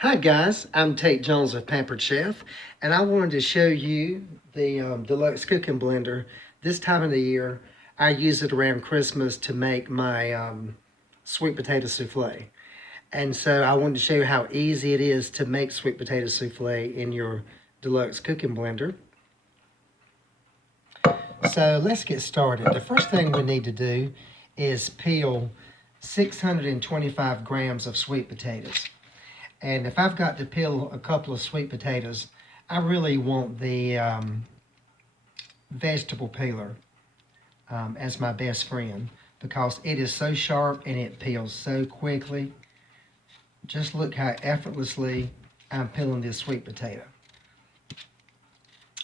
Hi guys, I'm Tate Jones of Pampered Chef, and I wanted to show you the Deluxe cooking blender. This time of the year, I use it around Christmas to make my sweet potato souffle. And so I wanted to show you how easy it is to make sweet potato souffle in your Deluxe cooking blender. So let's get started. The first thing we need to do is peel 625 grams of sweet potatoes. And if I've got to peel a couple of sweet potatoes, I really want the vegetable peeler as my best friend because it is so sharp and it peels so quickly. Just look how effortlessly I'm peeling this sweet potato.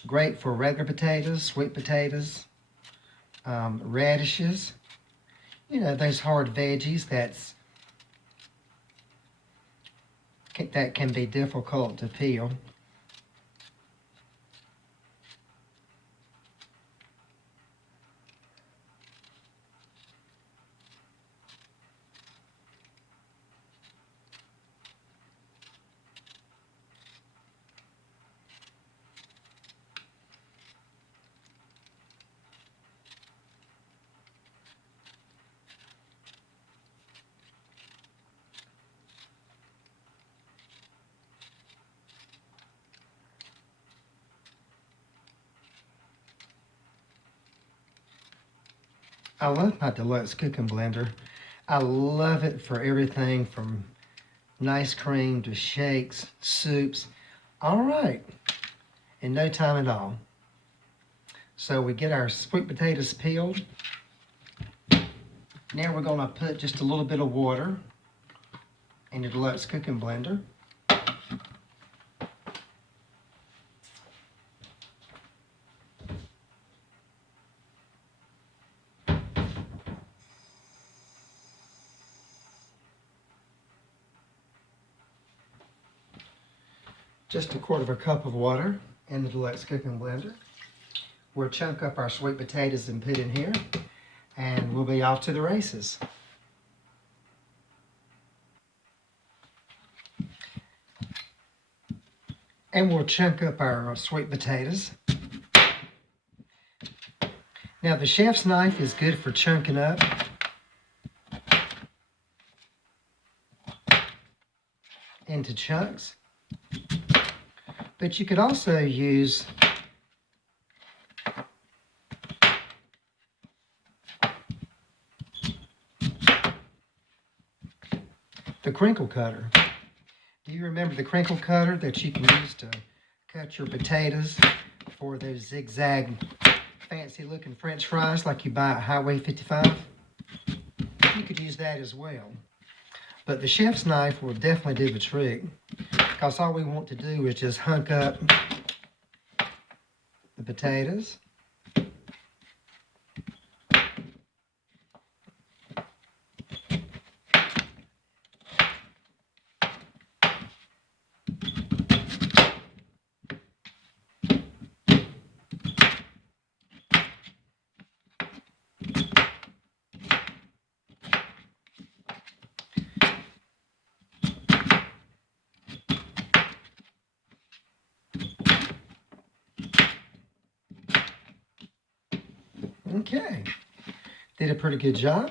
Great for regular potatoes, sweet potatoes, radishes, those hard veggies that can be difficult to peel. I love my Deluxe cooking blender. I love it for everything from nice cream to shakes, soups. All right, in no time at all. So we get our sweet potatoes peeled. Now we're gonna put just a little bit of water in the Deluxe cooking blender. Just a quarter of a cup of water in the Deluxe cooking blender. We'll chunk up our sweet potatoes and put in here, and we'll be off to the races. And we'll chunk up our sweet potatoes. Now the chef's knife is good for chunking up. Into chunks. But you could also use the crinkle cutter. Do you remember the crinkle cutter that you can use to cut your potatoes for those zigzag fancy looking French fries like you buy at Highway 55? You could use that as well. But the chef's knife will definitely do the trick because all we want to do is just hunk up the potatoes. Okay, did a pretty good job.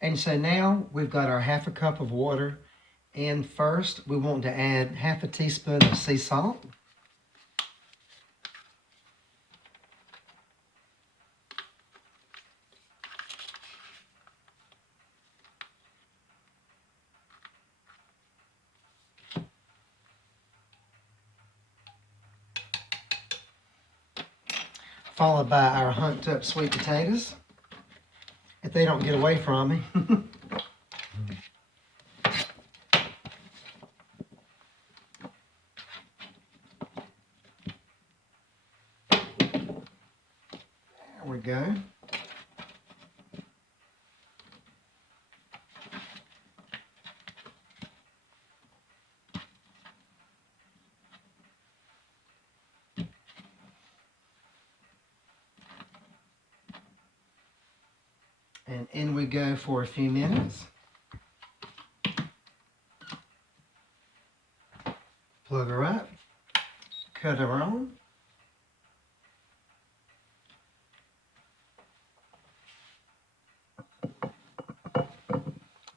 And so now we've got our half a cup of water. And first, we want to add half a teaspoon of sea salt. Followed by our hunked up sweet potatoes, if they don't get away from me. There we go. And in we go for a few minutes. Plug her up, cut her on.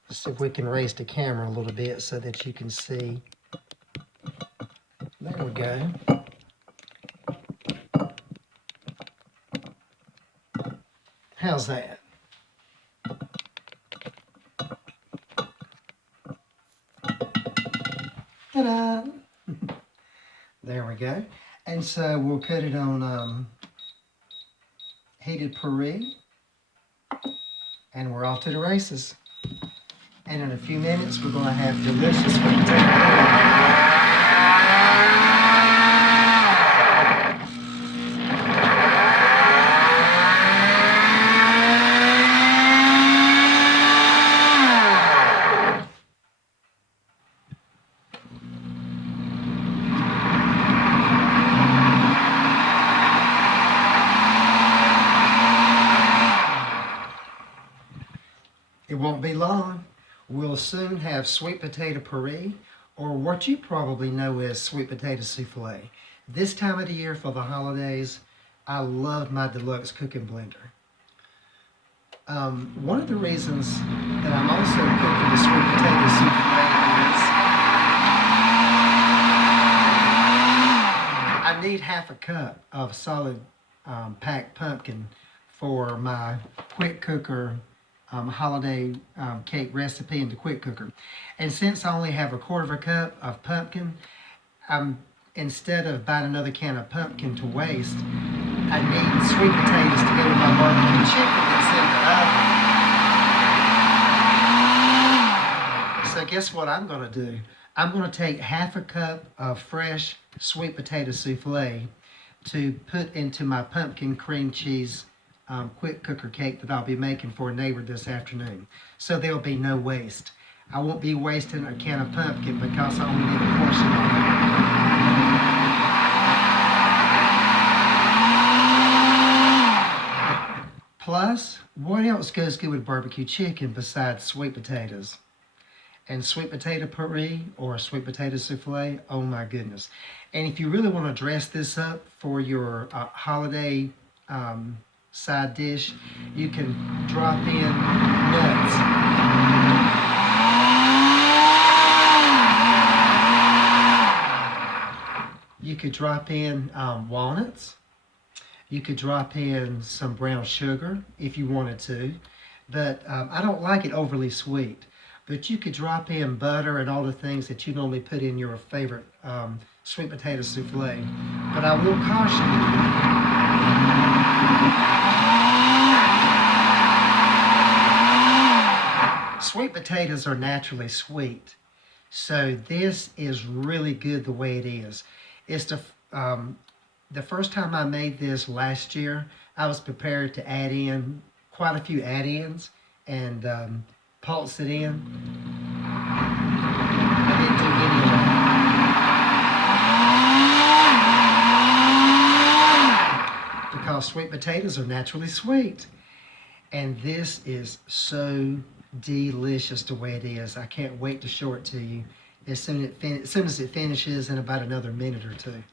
Let's see if we can raise the camera a little bit so that you can see. There we go. How's that? Ta-da! There we go. And so we'll cut it on heated puree. And we're off to the races. And in a few minutes, we're going to have delicious sweet potato puree. It won't be long. We'll soon have sweet potato puree, or what you probably know as sweet potato souffle. This time of the year for the holidays, I love my Deluxe cooking blender. One of the reasons that I'm also cooking the sweet potato souffle is I need half a cup of solid packed pumpkin for my quick cooker holiday cake recipe in the quick cooker. And since I only have a quarter of a cup of pumpkin, instead of buying another can of pumpkin to waste, I need sweet potatoes to go with my barbecue chicken that's in the oven. So guess what I'm going to do? I'm going to take half a cup of fresh sweet potato souffle to put into my pumpkin cream cheese quick cooker cake that I'll be making for a neighbor this afternoon. So there'll be no waste. I won't be wasting a can of pumpkin because I only need a portion of it. Plus, what else goes good with barbecue chicken besides sweet potatoes? And sweet potato puree or sweet potato souffle, oh my goodness. And if you really want to dress this up for your holiday side dish, you can drop in nuts. You could drop in walnuts. You could drop in some brown sugar if you wanted to, but I don't like it overly sweet. But you could drop in butter and all the things that you normally put in your favorite sweet potato souffle. But I will caution you, sweet potatoes are naturally sweet. So this is really good the way it is. It's the first time I made this last year, I was prepared to add in quite a few add-ins and pulse it in. I didn't do any of that because sweet potatoes are naturally sweet. And this is so delicious the way it is. I can't wait to show it to you as soon as it finishes in about another minute or two.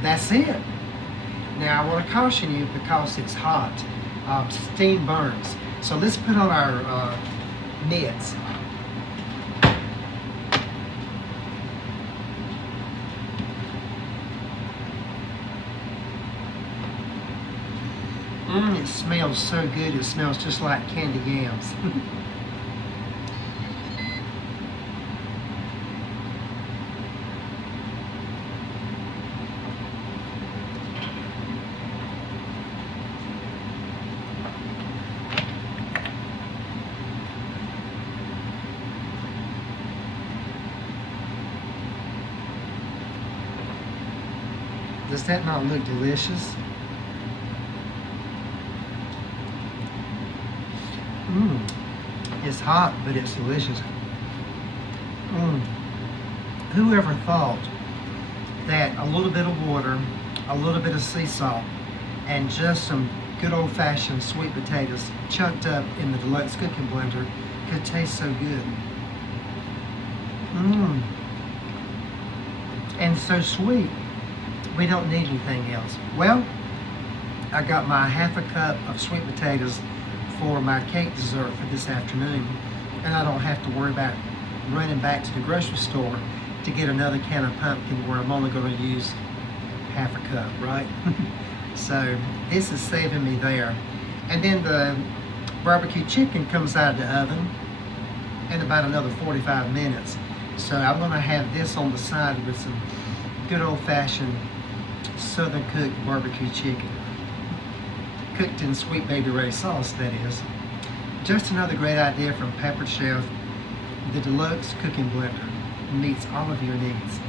That's it. Now I want to caution you because it's hot. Steam burns. So let's put on our mitts. It smells so good. It smells just like candy yams. Does that not look delicious? Mmm. It's hot, but it's delicious. Mmm. Whoever thought that a little bit of water, a little bit of sea salt, and just some good old-fashioned sweet potatoes chucked up in the Deluxe cooking blender could taste so good. Mmm. And so sweet. We don't need anything else. Well, I got my half a cup of sweet potatoes for my cake dessert for this afternoon, and I don't have to worry about running back to the grocery store to get another can of pumpkin where I'm only going to use half a cup, right? So this is saving me there. And then the barbecue chicken comes out of the oven in about another 45 minutes. So I'm going to have this on the side with some good old-fashioned Southern cooked barbecue chicken. Cooked in Sweet Baby Ray sauce, that is. Just another great idea from Peppered Chef. The Deluxe cooking blender meets all of your needs.